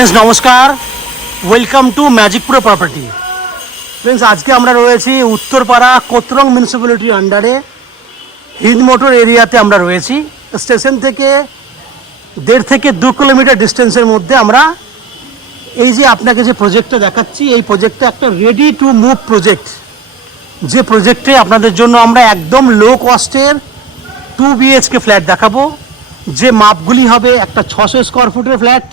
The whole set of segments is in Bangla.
फ्रेंड्स नमस्कार welcome to Magic Pro Property. Friends आज के আমরা রয়েছি উত্তরপাড়া কোতরং মিউনিসিপ্যালিটির আন্ডারে হিন্দ মোটর এরিয়াতে আমরা রয়েছি। স্টেশন থেকে 1.5 থেকে 2 কিলোমিটার ডিস্টেন্সের মধ্যে আমরা এই যে আপনাকে যে প্রজেক্টটা দেখাচ্ছি এই প্রজেক্টটা একটা রেডি টু মুভ প্রজেক্ট, যে প্রজেক্টে আপনাদের জন্য আমরা একদম লো কস্টের 2 BHK ফ্ল্যাট দেখাবো। যে মাপগুলি হবে একটা 600 স্কোয়ার ফুটের ফ্ল্যাট,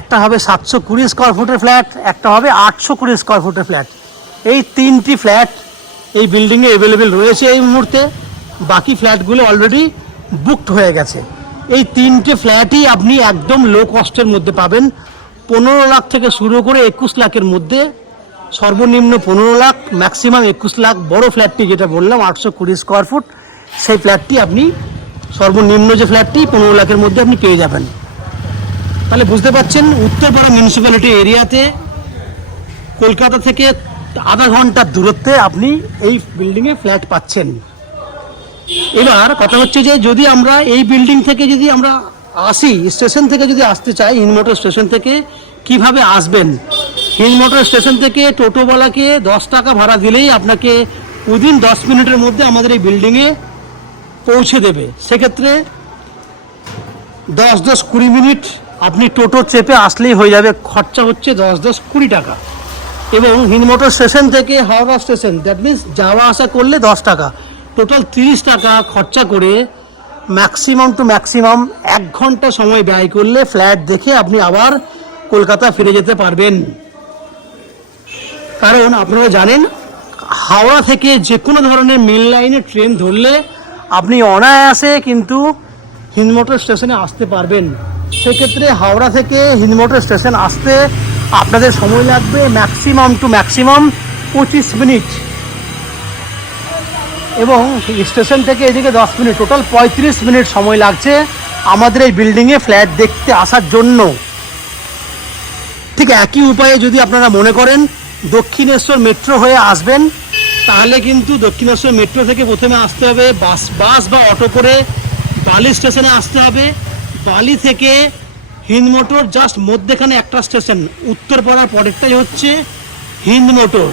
একটা হবে 720 স্কোয়ার ফুটের ফ্ল্যাট, একটা হবে 820 স্কোয়ার ফুটের ফ্ল্যাট। এই 3টি ফ্ল্যাট এই বিল্ডিংয়ে অ্যাভেলেবেল রয়েছে এই মুহূর্তে। বাকি ফ্ল্যাটগুলো অলরেডি বুকড হয়ে গেছে। এই 3টে ফ্ল্যাটই আপনি একদম লো কস্টের মধ্যে পাবেন। 15 লাখ থেকে শুরু করে 21 লাখের মধ্যে, সর্বনিম্ন 15 লাখ ম্যাক্সিমাম 21 লাখ। বড় ফ্ল্যাটটি যেটা বললাম 820 স্কোয়ার ফুট, সেই ফ্ল্যাটটি আপনি সর্বনিম্ন যে ফ্ল্যাটটি 15 লাখের মধ্যে আপনি পেয়ে যাবেন। তাহলে বুঝতে পারছেন উত্তরপাড়া মিউনিসিপ্যালিটি এরিয়াতে কলকাতা থেকে আধা ঘন্টার দূরত্বে আপনি এই বিল্ডিংয়ে ফ্ল্যাট পাচ্ছেন। এবার কথা হচ্ছে যে যদি আমরা এই বিল্ডিং থেকে যদি আমরা আসি, স্টেশন থেকে যদি আসতে চাই, হিন্দ মোটর স্টেশন থেকে কিভাবে আসবেন? হিন্দ মোটর স্টেশন থেকে টোটোওয়ালাকে 10 টাকা ভাড়া দিলেই আপনাকে উইদিন 10 মিনিটের মধ্যে আমাদের এই বিল্ডিংয়ে পৌঁছে দেবে। সেক্ষেত্রে 10-20 মিনিট আপনি টোটো চেপে আসলেই হয়ে যাবে। খরচা হচ্ছে 10-20 টাকা। এবং হিন্দ মোটর স্টেশন থেকে হাওড়া স্টেশন, দ্যাট মিনস যাওয়া আসা করলে 10 টাকা, টোটাল 30 টাকা খরচা করে ম্যাক্সিমাম টু ম্যাক্সিমাম 1 ঘন্টা সময় ব্যয় করলে ফ্ল্যাট দেখে আপনি আবার কলকাতা ফিরে যেতে পারবেন। কারণ আপনারা জানেন হাওড়া থেকে যে কোনো ধরনের মেন লাইনে ট্রেন ধরলে আপনি অনায়াসে কিন্তু হিন্দ মোটর স্টেশনে আসতে পারবেন। সেক্ষেত্রে হাওড়া থেকে হিন্দ মোটর স্টেশন আসতে আপনাদের সময় লাগবে ম্যাক্সিমাম টু ম্যাক্সিমাম 25 মিনিট, এবং স্টেশন থেকে এদিকে 10 মিনিট, টোটাল 35 মিনিট সময় লাগছে আমাদের এই বিল্ডিংয়ে ফ্ল্যাট দেখতে আসার জন্য। ঠিক একই উপায়ে যদি আপনারা মনে করেন দক্ষিণেশ্বর মেট্রো হয়ে আসবেন, তাহলে কিন্তু দক্ষিণেশ্বর মেট্রো থেকে প্রথমে আসতে হবে বাস বা অটো করে বালি স্টেশনে আসতে হবে। বালি থেকে হিন্দ মোটর জাস্ট মধ্যেখানে একটা স্টেশন, উত্তরপাড়ার পরেরটাই হচ্ছে হিন্দ মোটর।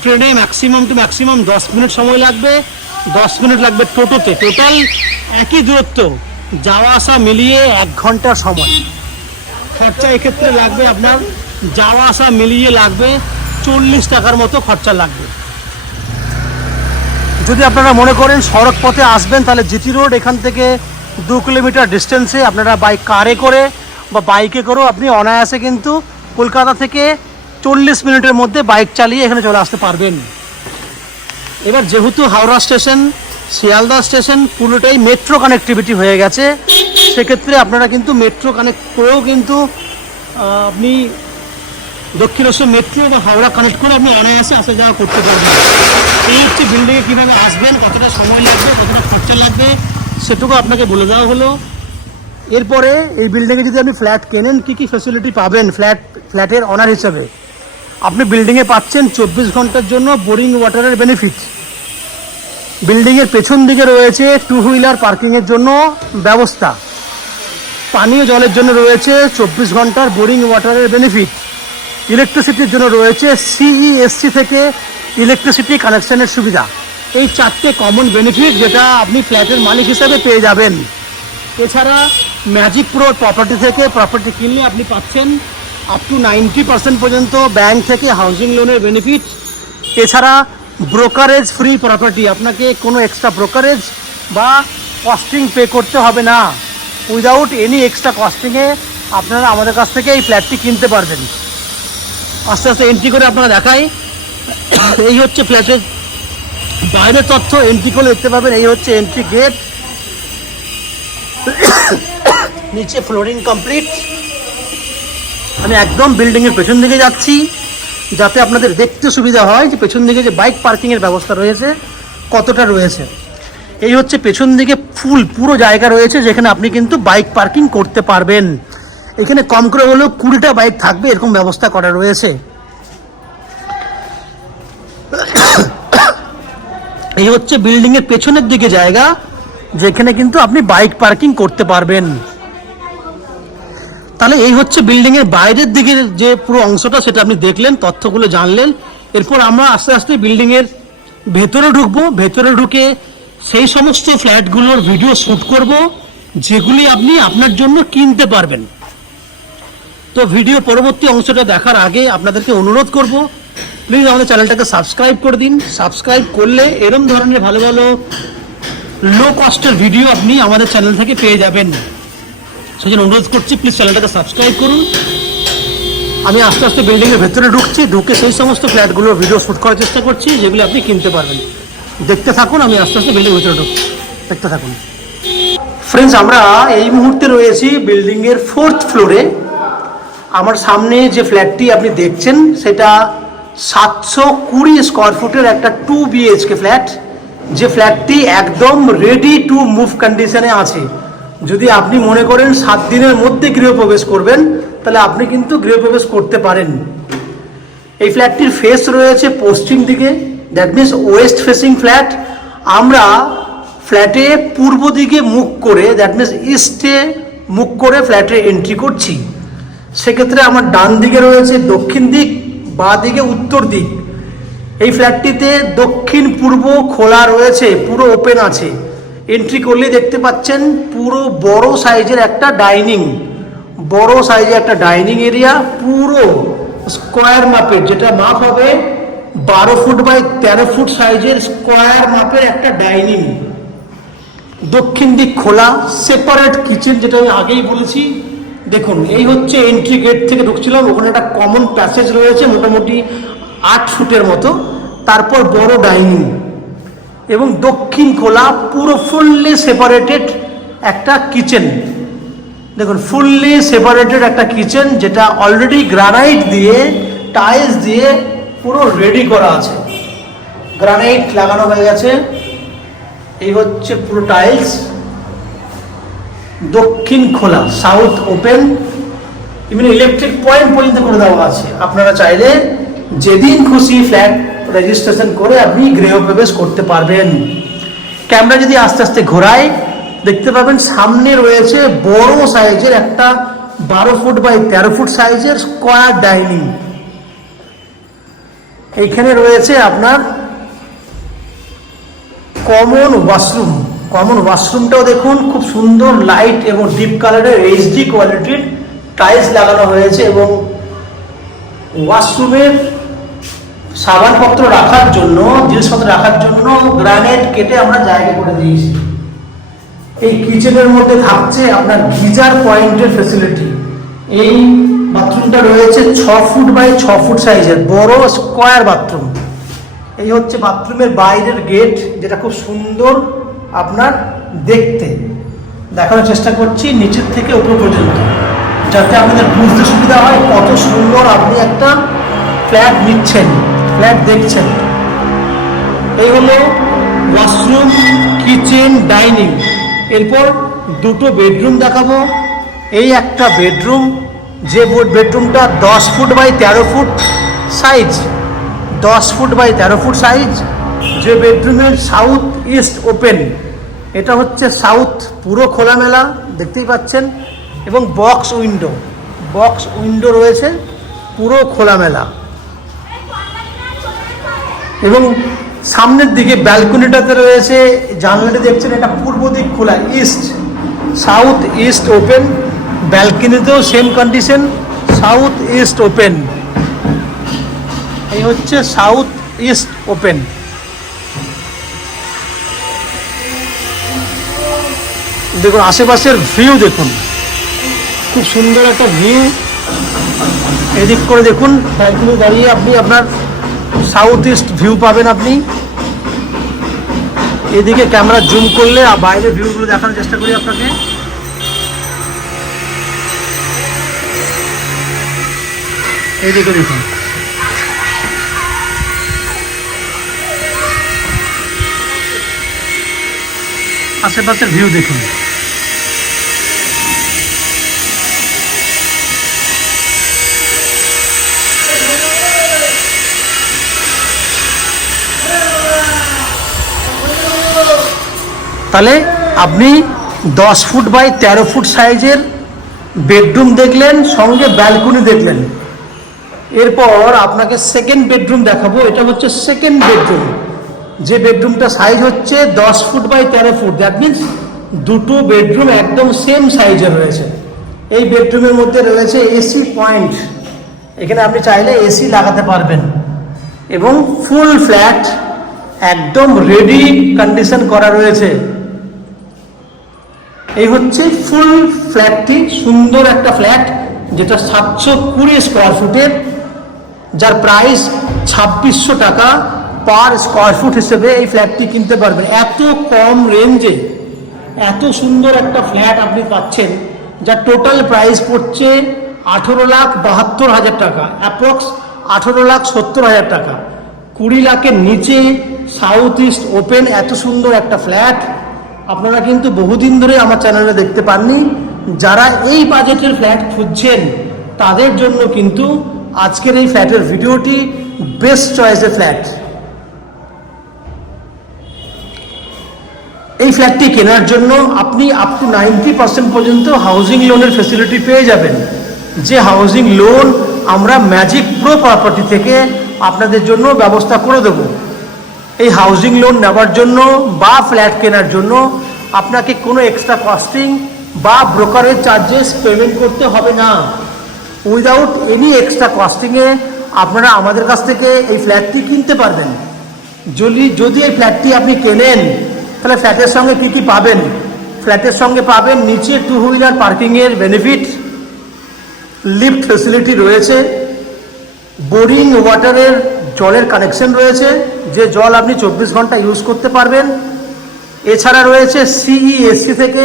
ট্রেনে ম্যাক্সিমাম টু ম্যাক্সিমাম 10 মিনিট সময় লাগবে, 10 মিনিট লাগবে টোটোতে। টোটাল একই দূরত্ব, যাওয়া আসা মিলিয়ে 1 ঘন্টার সময়। খরচা এক্ষেত্রে লাগবে আপনার, যাওয়া আসা মিলিয়ে লাগবে 40 টাকার মতো খরচা লাগবে। যদি আপনারা মনে করেন সড়ক পথে আসবেন, তাহলে জিটি রোড এখান থেকে 2 কিলোমিটার ডিস্টেন্সে আপনারা কারে করে বা বাইকে করেও আপনি অনায়াসে কিন্তু কলকাতা থেকে 40 মিনিটের মধ্যে বাইক চালিয়ে এখানে চলে আসতে পারবেন। এবার যেহেতু হাওড়া স্টেশন, শিয়ালদা স্টেশন পুরোটাই মেট্রো কানেক্টিভিটি হয়ে গেছে, সেক্ষেত্রে আপনারা কিন্তু মেট্রো কানেক্ট করেও কিন্তু আপনি দক্ষিণেশ্বর মেট্রো বা হাওড়া কানেক্ট করে আপনি অনায়াসে আসা যাওয়া করতে পারবেন। এই হচ্ছে বিল্ডিংয়ে কীভাবে আসবেন, কতটা সময় লাগবে, কতটা খরচা লাগবে, সেটুকু আপনাকে বলে দেওয়া হলো। এরপরে এই বিল্ডিংয়ে যদি আপনি ফ্ল্যাট কেনেন কী কী ফ্যাসিলিটি পাবেন ফ্ল্যাটের অনার হিসাবে? আপনি বিল্ডিংয়ে পাচ্ছেন 24 ঘন্টার জন্য বোরিং ওয়াটারের বেনিফিট। বিল্ডিংয়ের পেছন দিকে রয়েছে 2 হুইলার পার্কিংয়ের জন্য ব্যবস্থা। পানীয় জলের জন্য রয়েছে 24 ঘন্টার বোরিং ওয়াটারের বেনিফিট। ইলেকট্রিসিটির জন্য রয়েছে CESC থেকে ইলেকট্রিসিটি কানেকশনের সুবিধা। এই 4টে কমন বেনিফিট যেটা আপনি ফ্ল্যাটের মালিক হিসাবে পেয়ে যাবেন। এছাড়া ম্যাজিক প্রো প্রপার্টি থেকে প্রপার্টি কিনলে আপনি পাচ্ছেন আপ টু 90% পর্যন্ত ব্যাংক থেকে হাউজিং লোনের বেনিফিট। এছাড়া ব্রোকারেজ ফ্রি প্রপার্টি, আপনাকে কোনো এক্সট্রা ব্রোকারেজ বা কস্টিং পে করতে হবে না। উইদাউট এনি এক্সট্রা কস্টিংয়ে আপনারা আমাদের কাছ থেকে এই ফ্ল্যাটটি কিনতে পারবেন। আস্তে আস্তে এন্ট্রি করে আপনারা দেখাই। এই হচ্ছে ফ্ল্যাটের বাইরের তথ্য। এন্ট্রি করে দেখতে পাবেন এই হচ্ছে এন্ট্রি গেট, নিচে ফ্লোরিং কমপ্লিট। আমি একদম বিল্ডিংয়ের পেছন দিকে যাচ্ছি যাতে আপনাদের দেখতে সুবিধা হয় যে পেছন দিকে যে বাইক পার্কিংয়ের ব্যবস্থা রয়েছে কতটা রয়েছে। এই হচ্ছে পেছন দিকে পুরো জায়গা রয়েছে যেখানে আপনি কিন্তু বাইক পার্কিং করতে পারবেন। এখানে কম করে হলেও 20টা বাইক থাকবে, এরকম ব্যবস্থা করা রয়েছে। এই হচ্ছে বিল্ডিংয়ের পেছনের দিকে জায়গা যেখানে কিন্তু আপনি বাইক পার্কিং করতে পারবেন। তাহলে এই হচ্ছে বিল্ডিংয়ের বাইরের দিকের যে পুরো অংশটা, সেটা আপনি দেখলেন, তথ্যগুলো জানলেন। এরপর আমরা আস্তে আস্তে বিল্ডিংয়ের ভেতরে ঢুকবো। ভেতরে ঢুকে সেই সমস্ত ফ্ল্যাটগুলোর ভিডিও শ্যুট করব যেগুলি আপনি আপনার জন্য কিনতে পারবেন। তো ভিডিও পরবর্তী অংশটা দেখার আগে আপনাদেরকে অনুরোধ করব, প্লিজ আমাদের চ্যানেলটাকে সাবস্ক্রাইব করে দিন। সাবস্ক্রাইব করলে এরম ধরনের ভালো ভালো লো কস্টের ভিডিও আপনি আমাদের চ্যানেল থেকে পেয়ে যাবেন। সেই জন্য অনুরোধ করছি, প্লিজ চ্যানেলটাকে সাবস্ক্রাইব করুন। আমি আস্তে আস্তে বিল্ডিংয়ের ভেতরে ঢুকছি, ঢুকে সেই সমস্ত ফ্ল্যাটগুলোর ভিডিও শ্যুট করার চেষ্টা করছি যেগুলো আপনি কিনতে পারবেন। দেখতে থাকুন, আমি আস্তে আস্তে বিল্ডিংয়ের ভেতরে ঢুকছি, দেখতে থাকুন। ফ্রেন্ডস, আমরা এই মুহূর্তে রয়েছি বিল্ডিংয়ের 4th ফ্লোরে। আমার সামনে যে ফ্ল্যাটটি আপনি দেখছেন সেটা 720 স্কোয়ার ফুটের একটা 2 BHK ফ্ল্যাট, যে ফ্ল্যাটটি একদম রেডি টু মুভ কন্ডিশনে আছে। যদি আপনি মনে করেন 7 দিনের মধ্যে গৃহপ্রবেশ করবেন, তাহলে আপনি কিন্তু গৃহপ্রবেশ করতে পারেন। এই ফ্ল্যাটটির ফেস রয়েছে পশ্চিম দিকে, that means West facing flat. আমরা ফ্ল্যাটে পূর্ব দিকে মুখ করে, দ্যাট মিনস ইস্টে মুখ করে ফ্ল্যাটে এন্ট্রি করছি। সেক্ষেত্রে আমার ডান দিকে রয়েছে দক্ষিণ দিক, বাঁ দিকে উত্তর দিক। এই ফ্ল্যাটটিতে দক্ষিণ পূর্ব খোলা রয়েছে, পুরো ওপেন আছে। এন্ট্রি করলে দেখতে পাচ্ছেন পুরো বড় সাইজের একটা ডাইনিং, বড় সাইজের একটা ডাইনিং এরিয়া, পুরো স্কোয়ার মাপের, যেটা মাপ হবে 12 ফুট বাই 13 ফুট সাইজের স্কোয়ার মাপের একটা ডাইনিং। দক্ষিণ দিক খোলা, সেপারেট কিচেন, যেটা আমি আগেই বলেছি। দেখুন, এই হচ্ছে এন্ট্রি গেট থেকে ঢুকছিলাম, ওখানে একটা কমন প্যাসেজ রয়েছে মোটামুটি 8 ফুটের মতো, তারপর বড় ডাইনিং এবং দক্ষিণ খোলা, পুরো ফুললি সেপারেটেড একটা কিচেন। দেখুন, ফুললি সেপারেটেড একটা কিচেন, যেটা অলরেডি গ্রানাইট দিয়ে, টাইলস দিয়ে পুরো রেডি করা আছে। গ্রানাইট লাগানো হয়ে গেছে, এই হচ্ছে পুরো টাইলস। দক্ষিণ খোলা, south open, even electric point পর্যন্ত করে দেওয়া আছে। আপনারা চাইলে যেদিন খুশি ফ্ল্যাট রেজিস্ট্রেশন করে আপনি গৃহপ্রবেশ করতে পারবেন। ক্যামেরা যদি আস্তে আস্তে ঘোরায়, দেখতে পাবেন সামনে রয়েছে বড় সাইজের একটা 12 ফুট বাই 13 ফুট সাইজের স্কোয়ার ডাইনিং। এইখানে রয়েছে আপনার কমন ওয়াশরুম। কমন ওয়াশরুমটাও দেখুন, খুব সুন্দর লাইট এবং ডিপ কালারের HD কোয়ালিটির টাইলস লাগানো হয়েছে, এবং ওয়াশরুমের সাবানপত্র রাখার জন্য, জিনিসপত্র রাখার জন্য গ্রানাইট কেটে আমরা জায়গা করে দিয়েছি। এই কিচেনের মধ্যে থাকছে আপনার গিজার পয়েন্টের ফেসিলিটি। এই বাথরুমটা রয়েছে 6 ফুট বাই 6 ফুট সাইজের বড় স্কোয়ার বাথরুম। এই হচ্ছে বাথরুমের বাইরের গেট, যেটা খুব সুন্দর আপনার দেখতে। দেখানোর চেষ্টা করছি নিচের থেকে উপর পর্যন্ত, যাতে আপনাদের বুঝতে সুবিধা হয় কত সুন্দর আপনি একটা ফ্ল্যাট নিচ্ছেন, ফ্ল্যাট দেখছেন। এই হলো ওয়াশরুম, কিচেন, ডাইনিং। এরপর দুটো বেডরুম দেখাবো। এই একটা বেডরুম, যে বেডরুমটা 10 foot by 13 foot size, 10 foot by 13 foot size, যে বেডরুমের সাউথ ইস্ট ওপেন। এটা হচ্ছে সাউথ, পুরো খোলামেলা, দেখতেই পাচ্ছেন। এবং বক্স উইন্ডো রয়েছে, পুরো খোলামেলা। এবং সামনের দিকে ব্যালকনিটাতে রয়েছে, জানলাটি দেখছেন, এটা পূর্ব দিক খোলা, ইস্ট, সাউথ ইস্ট ওপেন। ব্যালকনিতেও same condition, south east open. এই হচ্ছে সাউথ ইস্ট ওপেন। দেখুন আশেপাশের ভিউ, দেখুন খুব সুন্দর একটা ভিউ। এদিক করে দেখুন, ব্যালকনি দাঁড়িয়ে আপনি আপনার সাউথ ইস্ট ভিউ পাবেন আপনি। এদিকে ক্যামেরা জুম করলে বাইরের ভিউগুলো দেখানোর চেষ্টা করি আপনাকে। এইদিকে দেখুন, আশেপাশের ভিউ দেখুন। তাহলে আপনি 10 ফুট বাই 13 ফুট সাইজের বেডরুম দেখলেন, সঙ্গে ব্যালকনি দেখলেন। এরপর আপনাকে সেকেন্ড বেডরুম দেখাবো। এটা হচ্ছে সেকেন্ড বেডরুম, যে বেডরুমটা সাইজ হচ্ছে 10 foot by 13 foot. That means দুটো বেডরুম একদম সেম সাইজের রয়েছে। এই বেডরুমের মধ্যে রয়েছে এসি পয়েন্ট, এখানে আপনি চাইলে এসি লাগাতে পারবেন। এবং ফুল ফ্ল্যাট একদম রেডি কন্ডিশন করা রয়েছে। এই হচ্ছে ফুল ফ্ল্যাটটি, সুন্দর একটা ফ্ল্যাট যেটা 720 স্কোয়ার ফুটের, যার প্রাইস 2600 টাকা পার স্কোয়ার ফুট হিসেবে এই ফ্ল্যাটটি কিনতে পারবেন। এত কম রেঞ্জে এত সুন্দর একটা ফ্ল্যাট আপনি পাচ্ছেন, যার টোটাল প্রাইস পড়ছে 18,72,000 টাকা, অ্যাপ্রক্স 18,70,000 টাকা। 20 লাখের নিচে সাউথ ইস্ট ওপেন এত সুন্দর একটা ফ্ল্যাট আপনারা কিন্তু বহুদিন ধরে আমার চ্যানেলে দেখতে পাননি। যারা এই বাজেটের ফ্ল্যাট খুঁজছেন তাদের জন্য কিন্তু আজকের এই ফ্ল্যাটের ভিডিওটি বেস্ট চয়েসের ফ্ল্যাট। এই ফ্ল্যাটটি কেনার জন্য আপনি আপ টু 90% পর্যন্ত হাউজিং লোনের ফেসিলিটি পেয়ে যাবেন, যে হাউজিং লোন আমরা ম্যাজিক প্রো প্রপার্টি থেকে আপনাদের জন্য ব্যবস্থা করে দেব। এই হাউজিং লোন নেওয়ার জন্য বা ফ্ল্যাট কেনার জন্য আপনাকে কোনো এক্সট্রা কস্টিং বা ব্রোকারেজ চার্জেস পেমেন্ট করতে হবে না। উইদাউট এনি এক্সট্রা কস্টিংয়ে আপনারা আমাদের কাছ থেকে এই ফ্ল্যাটটি কিনতে পারবেন। যদি এই ফ্ল্যাটটি আপনি কেনেন তাহলে ফ্ল্যাটের সঙ্গে কী কী পাবেন? ফ্ল্যাটের সঙ্গে পাবেন নিচে 2 হুইলার পার্কিংয়ের বেনিফিট, লিফট ফেসিলিটি রয়েছে, বোরিং ওয়াটারের জলের কানেকশন রয়েছে, যে জল আপনি 24 ঘন্টা ইউজ করতে পারবেন। এছাড়া রয়েছে সিইএসসি থেকে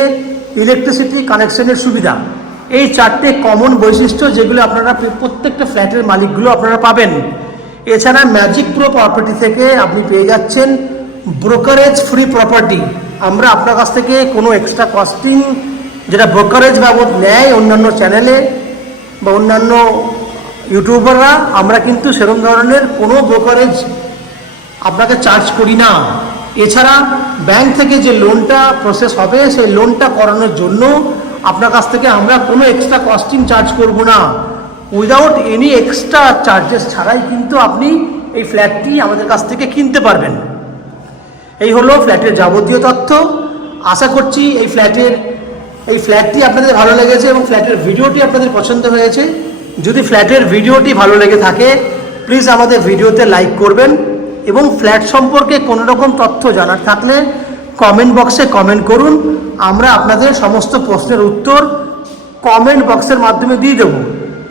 ইলেকট্রিসিটি কানেকশনের সুবিধা। এই 4টে কমন বৈশিষ্ট্য যেগুলো আপনারা প্রত্যেকটা ফ্ল্যাটের মালিকগুলো আপনারা পাবেন। এছাড়া ম্যাজিক প্রো প্রপার্টি থেকে আপনি পেয়ে যাচ্ছেন ব্রোকারেজ ফ্রি প্রপার্টি। আমরা আপনার কাছ থেকে কোনো এক্সট্রা কস্টিং, যেটা ব্রোকারেজ বাবদ নেয় অন্যান্য চ্যানেলে বা অন্যান্য ইউটিউবাররা, আমরা কিন্তু সেরকম ধরনের কোনো ব্রোকারেজ আপনাকে চার্জ করি না। এছাড়া ব্যাংক থেকে যে লোনটা প্রসেস হবে সেই লোনটা করানোর জন্য আপনার কাছ থেকে আমরা কোনো এক্সট্রা কস্টিং চার্জ করব না। উইদাউট এনি এক্সট্রা চার্জেস ছাড়াই কিন্তু আপনি এই ফ্ল্যাটটি আমাদের কাছ থেকে কিনতে পারবেন। এই হলো ফ্ল্যাটের যাবতীয় তথ্য। আশা করছি এই ফ্ল্যাটটি আপনাদের ভালো লেগেছে এবং ফ্ল্যাটের ভিডিওটি আপনাদের পছন্দ হয়েছে। যদি ফ্ল্যাটের ভিডিওটি ভালো লেগে থাকে প্লিজ আমাদের ভিডিওতে লাইক করবেন এবং ফ্ল্যাট সম্পর্কে কোনো রকম তথ্য জানার থাকলে কমেন্ট বক্সে কমেন্ট করুন। আমরা আপনাদের সমস্ত প্রশ্নের উত্তর কমেন্ট বক্সের মাধ্যমে দিয়ে দেব।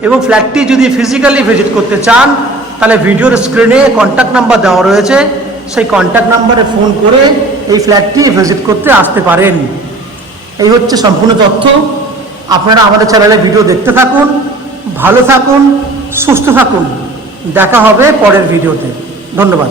এবং ফ্ল্যাটটি যদি ফিজিক্যালি ভিজিট করতে চান তাহলে ভিডিওর স্ক্রিনে কন্ট্যাক্ট নাম্বার দেওয়া রয়েছে, সেই কন্ট্যাক্ট নাম্বারে ফোন করে এই ফ্ল্যাটটি ভিজিট করতে আসতে পারেন। এই হচ্ছে সম্পূর্ণ তথ্য। আপনারা আমাদের চ্যানেলে ভিডিও দেখতে থাকুন, ভালো থাকুন, সুস্থ থাকুন। দেখা হবে পরের ভিডিওতে। ধন্যবাদ।